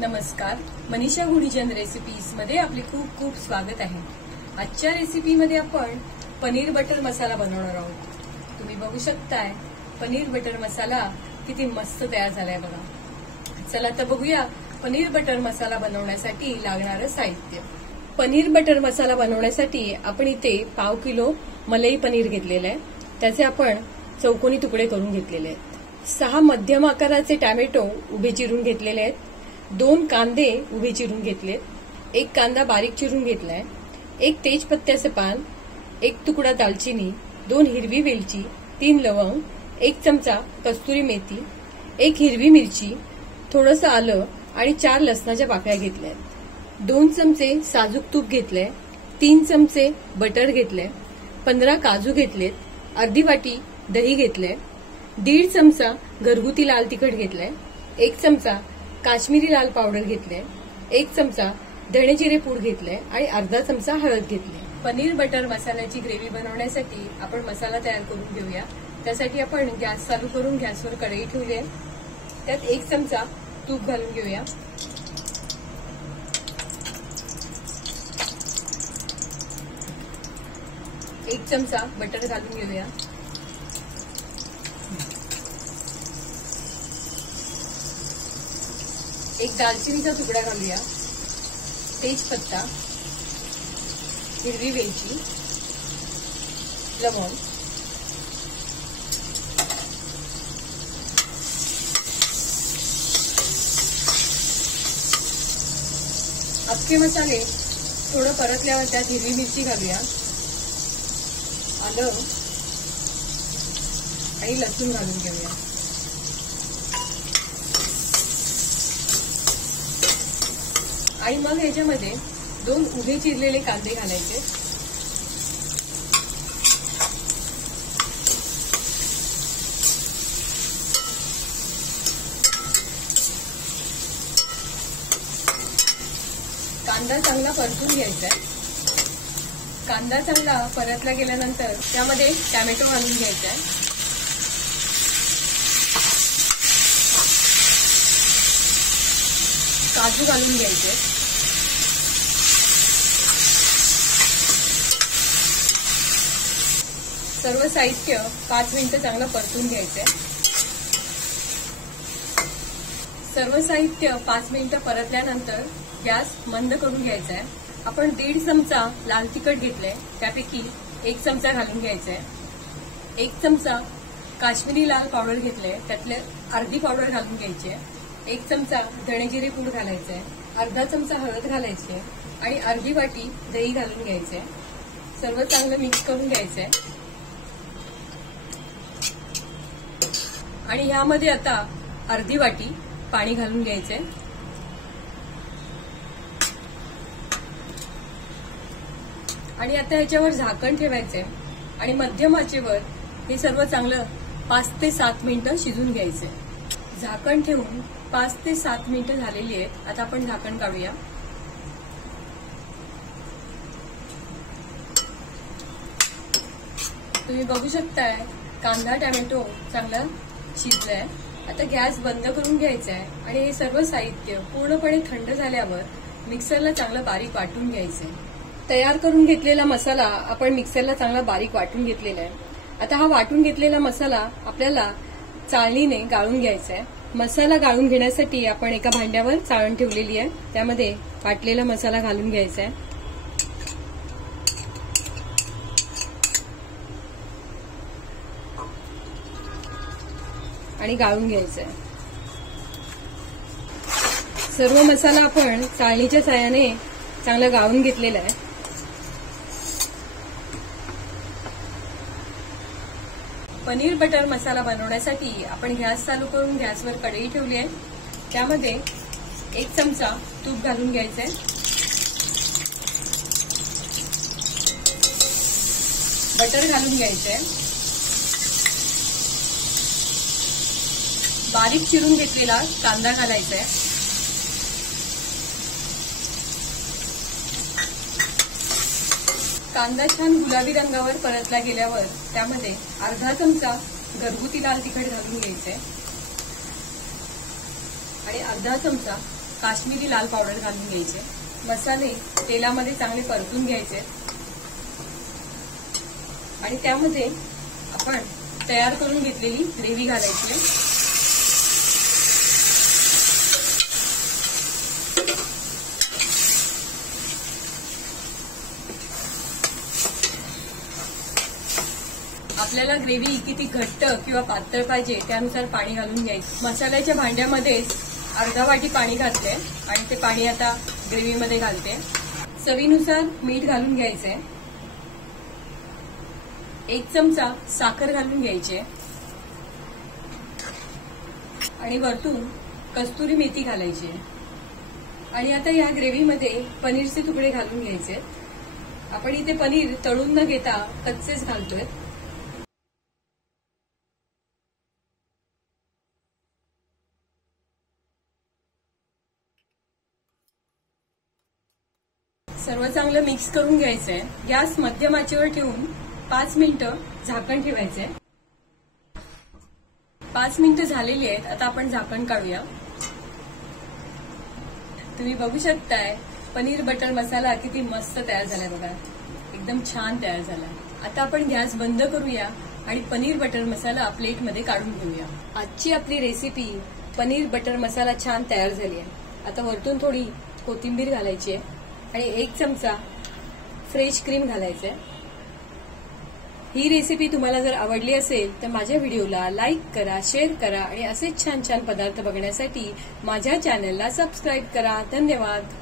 नमस्कार, मनीषा गुणीचंद रेसिपीज मध्ये आपले खूप खूप स्वागत आहे। आजच्या रेसिपीमध्ये आपण पनीर बटर मसाला बनवणार आहोत। तुम्ही बघू शकताय पनीर बटर मसाला किती मस्त तयार झालाय बघा। चला तर बघूया पनीर बटर मसाला बनवण्यासाठी लागणारे साहित्य। पनीर बटर मसाला बनवण्यासाठी आपण इथे पाव किलो मलाई पनीर घेतलेले आहे। त्याचे आपण चौकोनी तुकडे करून घेतलेले आहेत। 6 मध्यम आकाराचे टोमॅटो उभे चिरून घेतलेले आहेत। 2 कांदे उभे चिरून घेतलेत, 1 कांदा बारीक चिरून घेतलाय, 1 तेजपत्त्याचे पान, 1 तुकडा दालचिनी, 2 हिरवी वेलची, 3 लवंग, 1 चमचा कस्तुरी मेथी, 1 हिरवी मिरची, थोडंसं आलं आणि 4 लसणाच्या पाकळ्या घेतल्यात। 2 चमचे साजूक तूप घेतले, 3 चमचे बटर घेतले, 15 काजू घेतलेत, अर्धी वाटी दही घेतले, 1.5 चमचा घरगुती लाल तिखट घेतलाय, 1 चमचा काश्मीरी लाल पावडर घेतले, 1 चमचा धणे जिरे पूड घेतले आणि अर्धा चमचा हळद घेतली। पनीर बटर मसाल्याची ग्रेव्ही बनवण्यासाठी आपण मसाला तयार करून घेऊया। त्यासाठी आपण गॅस चालू करून गॅसवर कढई ठेवूया। त्यात 1 चमचा तूप घालून घेऊया। एक चमचा बटर घालून घेऊया। एक दालचिनीचा तुकडा घालूया, तेजपत्ता, हिरवी वेलची, लवंग, अख्खे मसाले थोडं परतल्यावर त्यात हिरवी मिरची घालूया, आलं आणि लसूण घालून घेऊया। आणि मग याच्यामध्ये 2 उभे चिरलेले कांदे घालायचे। कांदा चांगला परतून घ्यायचा आहे। कांदा चांगला परतला गेल्यानंतर त्यामध्ये टोमॅटो घालून घ्यायचा आहे। काजू घालून घ्यायचे। सर्व साहित्य 5 मिनिटं चांगलं परतून घ्यायचंय। सर्व साहित्य 5 मिनिटं परतल्यानंतर गॅस मंद करून घ्यायचा आहे। आपण 1.5 चमचा लाल तिखट घेतलंय, त्यापैकी 1 चमचा घालून घ्यायचा आहे। 1 चमचा काश्मीरी लाल पावडर घेतलंय, त्यातले अर्धी पावडर घालून घ्यायची आहे। 1 चमचा धणे जिरे पूड घालायचं आहे, अर्धा चमचा हळद घालायची आहे आणि अर्धी वाटी दही घालून घ्यायचं आहे। सर्व चांगलं मिक्स करून घ्यायचं आहे। आणि यामध्ये आता अर्धी वाटी पाणी घालून घ्यायचंय। आणि आता ह्याच्यावर झाकण ठेवायचंय आणि मध्यम आचेवर हे सर्व चांगलं 5 ते 7 मिनिटं शिजून घ्यायचंय। झाकण ठेवून 5 ते 7 मिनिटं झालेली आहेत। आता आपण झाकण काढूया। तुम्ही बघू शकताय कांदा टोमॅटो चांगला शिजलाय। आता गॅस बंद करून घ्यायचा आहे आणि हे सर्व साहित्य पूर्णपणे थंड झाल्यावर मिक्सरला चांगलं बारीक वाटून घ्यायचंय। तयार करून घेतलेला मसाला आपण मिक्सरला चांगला बारीक वाटून घेतलेला आहे। आता हा वाटून घेतलेला मसाला आपल्याला चाळणीने गाळून घ्यायचा आहे। मसाला गाळून घेण्यासाठी आपण एका भांड्यावर चाळण ठेवलेली आहे, त्यामध्ये वाटलेला मसाला घालून घ्यायचा आहे आणि गाळून घ्यायचा आहे। सर्व मसाला आपण चाळणीच्या साहाय्याने चांगला गाळून घेतलेला आहे। पनीर बटर मसाला बनवण्यासाठी आपण गॅस चालू करून गॅसवर कढई ठेवली आहे। त्यामध्ये 1 चमचा तूप घालून घ्यायचंय, बटर घालून घ्यायचंय, बारीक चिरून घेतलेला कांदा घालायचा आहे, कांदा छान गुलाबी रंगावर परतला गेल्यावर त्यामध्ये अर्धा चमचा घरगुती लाल तिखट घालून घ्यायचे आणि अर्धा चमचा काश्मीरी लाल पावडर घालून घ्यायचे. मसाले तेलामध्ये चांगले परतून घ्यायचे आणि त्यामध्ये आपण तयार करून घेतलेली ग्रेव्ही घालायची. आपल्याला ग्रेव्ही किती घट्ट किंवा पातळ पाहिजे त्यानुसार पाणी घालून घ्यायचं. मसाल्याच्या भांड्यामध्येच अर्धा वाटी पाणी घातले आणि ते पाणी आता ग्रेव्हीमध्ये घालते. चवीनुसार मीठ घालून घ्यायचंय. 1 चमचा साखर घालून घ्यायची आणि वरतून कस्तुरी मेथी घालायची. आणि आता या ग्रेव्हीमध्ये पनीरचे तुकडे घालून घ्यायचे. आपण इथे पनीर तळून न घेता कच्चेच घालतोय. सर्व चांगलं मिक्स करून घ्यायचंय. गॅस मध्यम आचेवर ठेवून 5 मिनिटं झाकण ठेवायचंय. 5 मिनिटं झालेली आहेत. आता आपण झाकण काढूया. तुम्ही बघू शकताय पनीर बटर मसाला किती मस्त तयार झालाय बघा. एकदम छान तयार झालाय. आता आपण गॅस बंद करूया आणि पनीर बटर मसाला प्लेटमध्ये काढून घेऊया. आजची आपली रेसिपी पनीर बटर मसाला छान तयार झाली आहे. आता वरतून थोडी कोथिंबीर घालायची आहे आणि 1 चमचा फ्रेश क्रीम घालायचंय. ही रेसिपी तुम्हाला जर आवडली असेल तर माझ्या व्हिडिओला लाईक करा, शेअर करा आणि असेच छान छान पदार्थ बघण्यासाठी माझ्या चॅनलला सबस्क्राईब करा. धन्यवाद.